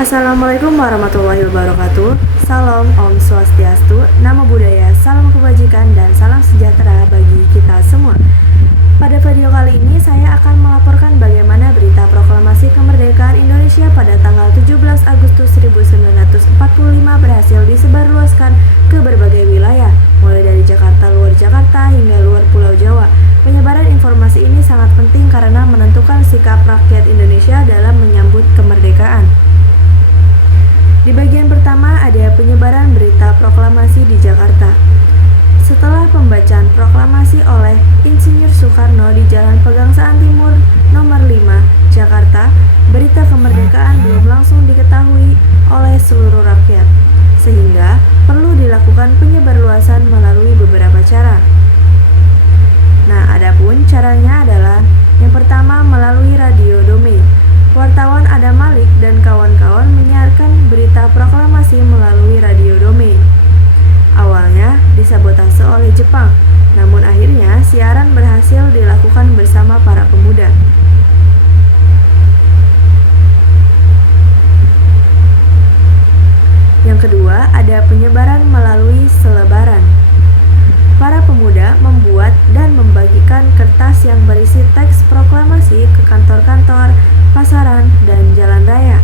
Assalamualaikum warahmatullahi wabarakatuh. Salam Om Swastiastu, Namo Buddhaya, salam kebajikan dan salam sejahtera bagi kita semua. Pada video kali ini saya akan melaporkan bagaimana berita proklamasi kemerdekaan Indonesia pada tanggal 17 Agustus 1945 berhasil disebarluaskan ke berbagai wilayah, mulai dari Jakarta, luar Jakarta, hingga luar Pulau Jawa. Penyebaran informasi ini sangat penting karena menentukan sikap rakyat Indonesia dalam menyambut kemerdekaan. Di bagian pertama ada penyebaran berita proklamasi di Jakarta. Setelah pembacaan proklamasi oleh Insinyur Soekarno di Jalan Pegangsaan Timur nomor 5, Jakarta, berita kemerdekaan belum langsung diketahui oleh seluruh rakyat, sehingga perlu dilakukan penyebarluasan melalui beberapa cara. Nah, adapun caranya adalah yang pertama melalui radio Dome. Wartawan Adam Malik dan kawan-kawan menyiarkan berita proklamasi melalui radio Dome. Awalnya disabotase oleh Jepang, namun akhirnya siaran berhasil dilakukan bersama para pemuda. Yang kedua, ada penyebaran melalui selebaran. Para pemuda membuat dan membagikan kertas yang berisi teks proklamasi ke kantor-kantor, pasaran, dan jalan raya.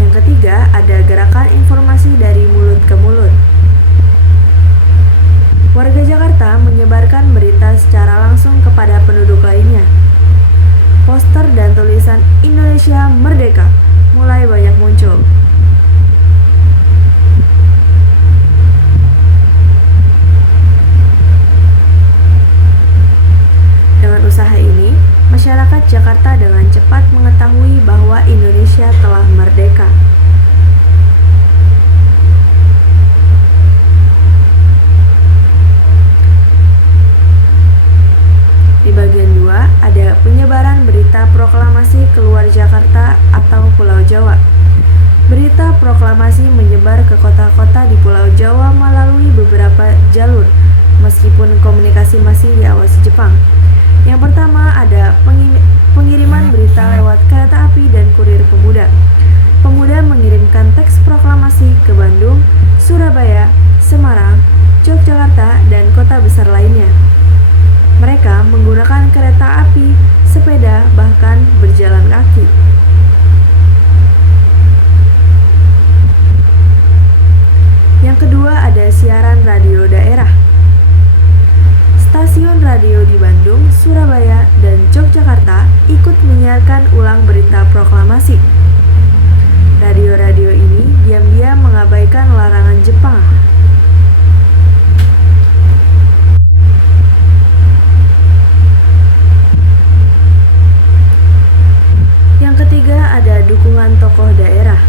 Yang ketiga, ada gerakan informasi dari mulut ke mulut. Warga Jakarta menyebarkan berita secara langsung kepada penduduk lainnya. Poster dan tulisan Indonesia Merdeka mulai banyak muncul. Dengan usaha ini, masyarakat Jakarta dengan cepat mengetahui bahwa Indonesia telah merdeka. Di bagian 2 ada penyebaran berita proklamasi keluar Jakarta atau Pulau Jawa. Berita proklamasi menyebar ke kota-kota di Pulau Jawa melalui beberapa jalur, meskipun komunikasi masih diawasi Jepang. Yang pertama ada pengiriman berita lewat kereta api dan kurir pemuda. Pemuda mengirimkan teks proklamasi ke Bandung, Surabaya, Semarang, Yogyakarta, dan kota besar lainnya. Mereka menggunakan kereta api, sepeda, bahkan berjalan kaki. Yang kedua ada siaran radio daerah. Stasiun radio di Bandung, Surabaya, dan Yogyakarta ikut menyiarkan ulang berita proklamasi. Radio-radio ini diam-diam mengabaikan larangan Jepang. Yang ketiga ada dukungan tokoh daerah.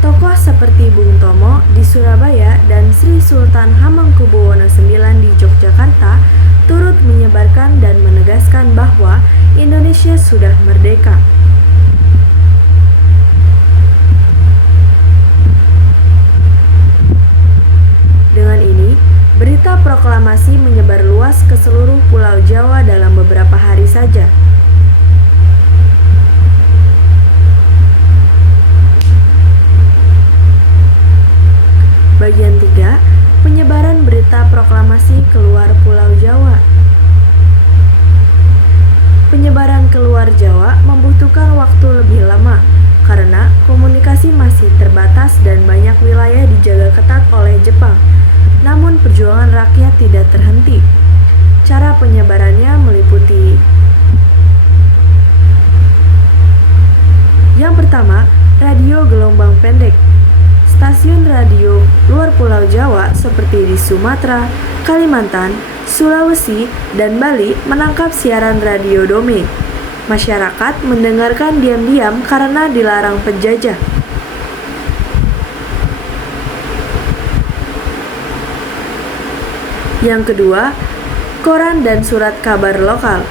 Tokoh seperti Bung Tomo di Surabaya dan Sri Sultan Hamengkubuwono IX di Yogyakarta turut menyebarkan dan menegaskan bahwa Indonesia sudah merdeka. Dengan ini, berita proklamasi menyebar luas ke seluruh Pulau Jawa dalam beberapa hari saja. Bagian 3, penyebaran berita proklamasi keluar Pulau Jawa. Penyebaran keluar Jawa membutuhkan waktu lebih lama karena komunikasi masih terbatas dan banyak wilayah dijaga ketat oleh Jepang. Namun perjuangan rakyat tidak terhenti. Cara penyebarannya meliputi: yang pertama, radio gelombang pendek. Stasiun radio luar Pulau Jawa seperti di Sumatera, Kalimantan, Sulawesi, dan Bali menangkap siaran radio Dome. Masyarakat mendengarkan diam-diam karena dilarang penjajah. Yang kedua, koran dan surat kabar lokal.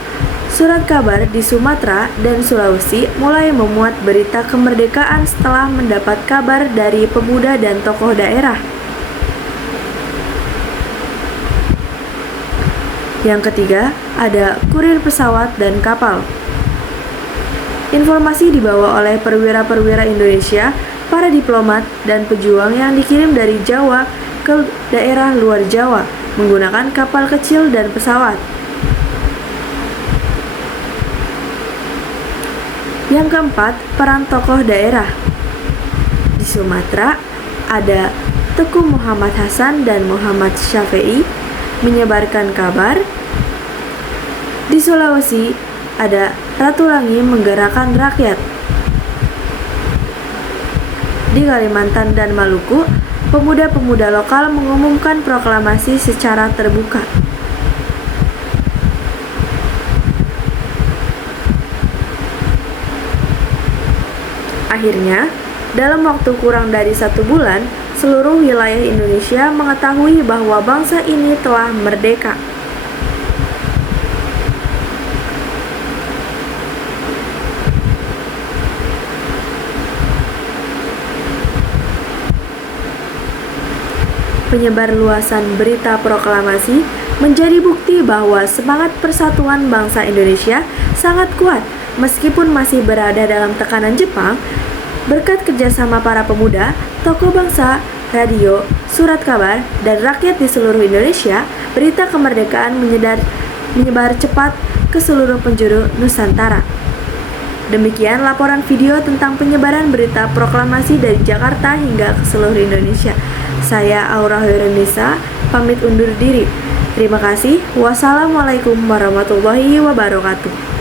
Surat kabar di Sumatera dan Sulawesi mulai memuat berita kemerdekaan setelah mendapat kabar dari pemuda dan tokoh daerah. Yang ketiga, ada kurir pesawat dan kapal. Informasi dibawa oleh perwira-perwira Indonesia, para diplomat, dan pejuang yang dikirim dari Jawa ke daerah luar Jawa menggunakan kapal kecil dan pesawat. Yang keempat, peran tokoh daerah. Di Sumatera, ada Teku Muhammad Hasan dan Muhammad Syafi'i menyebarkan kabar. Di Sulawesi, ada Ratu Langi menggerakkan rakyat. Di Kalimantan dan Maluku, pemuda-pemuda lokal mengumumkan proklamasi secara terbuka. Akhirnya, dalam waktu kurang dari 1 bulan, seluruh wilayah Indonesia mengetahui bahwa bangsa ini telah merdeka. Penyebarluasan berita proklamasi menjadi bukti bahwa semangat persatuan bangsa Indonesia sangat kuat meskipun masih berada dalam tekanan Jepang. Berkat kerjasama para pemuda, tokoh bangsa, radio, surat kabar, dan rakyat di seluruh Indonesia, berita kemerdekaan menyebar cepat ke seluruh penjuru Nusantara. Demikian laporan video tentang penyebaran berita proklamasi dari Jakarta hingga ke seluruh Indonesia. Saya Aura Hoironisa, pamit undur diri. Terima kasih. Wassalamualaikum warahmatullahi wabarakatuh.